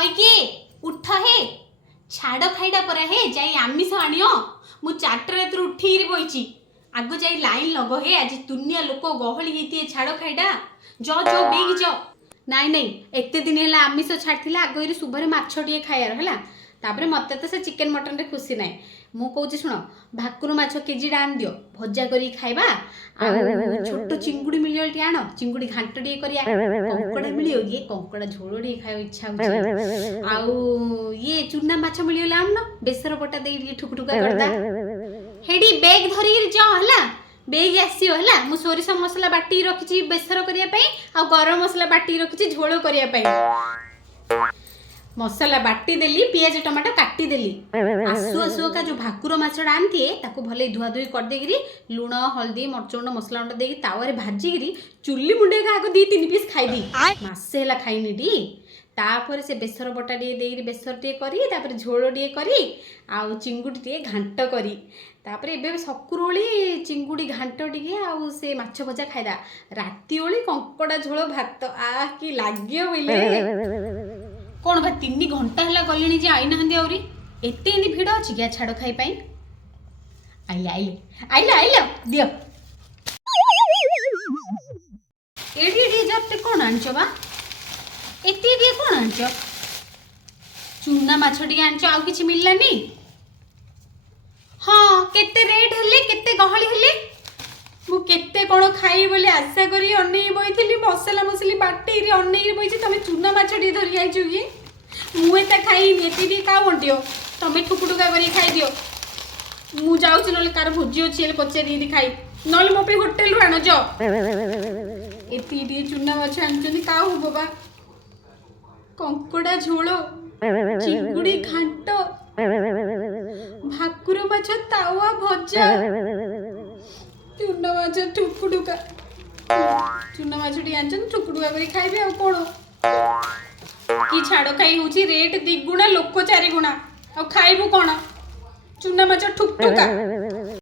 हई किए उठ हे छाड़ खाइडा पर हे जाई आमिष आनियो मु 4टा रात उठी बइची आगो जाई लाइन लग हे आज दुनिया लोक गहली हेती छाड़ खाइडा जो बेग जो नाई नाई एते दिन है आमिष छाड़िला आगे शुभरे माछटिए खाइबार है तापर मत तो से चिकेन मटन रे खुशी ना मु कहूँ शुण भाकुर माछ केजीटा आन दियो भजा करी खाइबा छोट चिंगुड़ी मिलियो आण चिंगुड़ी घांट टे करिया कंकड़ा मिलियो ये कंकड़ा झोल टे खाइ इच्छा होछि आउ ये चूना माछ मिलियो आम न बेसर पटा दे ठुकठुका करदा हेडी बैग धरी जा हला बैग आसियो हला मु सोरिष मसला बाटी रखिछि बेसर करिया पई आ गरम मसला बाटी रखिछि झोल करिया पई मसला बाटी देली पियाज टमाटो काटी देली आसु आसु का जो भाकुर माछड़ा आनती ताको भले धुआ धुई कर देगिरी लुण हल्दी मरचुंड मसला उंड देगी तावारे भाजिगिरी चुल्ली मुंडे का आगो 2-3 पीस खाई दी मासे हला खाइनी डी तापर से बेसर बटा टे देगिरी बेसर टे करी तापर झोल टे करी आउ चिंगुडी टे घांट करी तापर एबे सकुरोली चिंगुडी घांट टिके आउ से माछ भजा खाइदा राती ओली कंकड़ा झोल भात आ की लागियो बोले कौन भाई 3 घंटा है गले जे आई ना आउरी एते इन भिड़ अच्छी क्या छाड़ खाई पाई आइले आइले आइले आइले दियो एडी जाते कौन आनछ बा एते कौन आनछ चूना माछटी आनछ आउ किछि मिललानी हाँ केते रेट हेले केते गहली हेले मु केते कोन खाई बोले आशा करी अनै बइथिली मसला मसली बाटी रे अनै बइछि तमे चूना माछटी धरि आइछु कि मु एता खाई नेति का वंटियो तमे ठुकुटुका करी खाई दियो मु जाउछि नले कार भोजी अछि एले पचेरी दी खाई नले मो पे होटल रो आनो जो एति चूना माछ आनछनी का हो बाबा कंकड़ा झोलो चिंगुड़ी घांट भाकुर माछ तावा भजा चूना माछ ठुकुटुका चूना माछटी आनछन ठुकुटुका करी खाइबे आ कोन कि छाड़ खाई होची रेट 2 गुणा लोक 4 गुणा आ खाइबु कोन चूना माछ ठुकटुका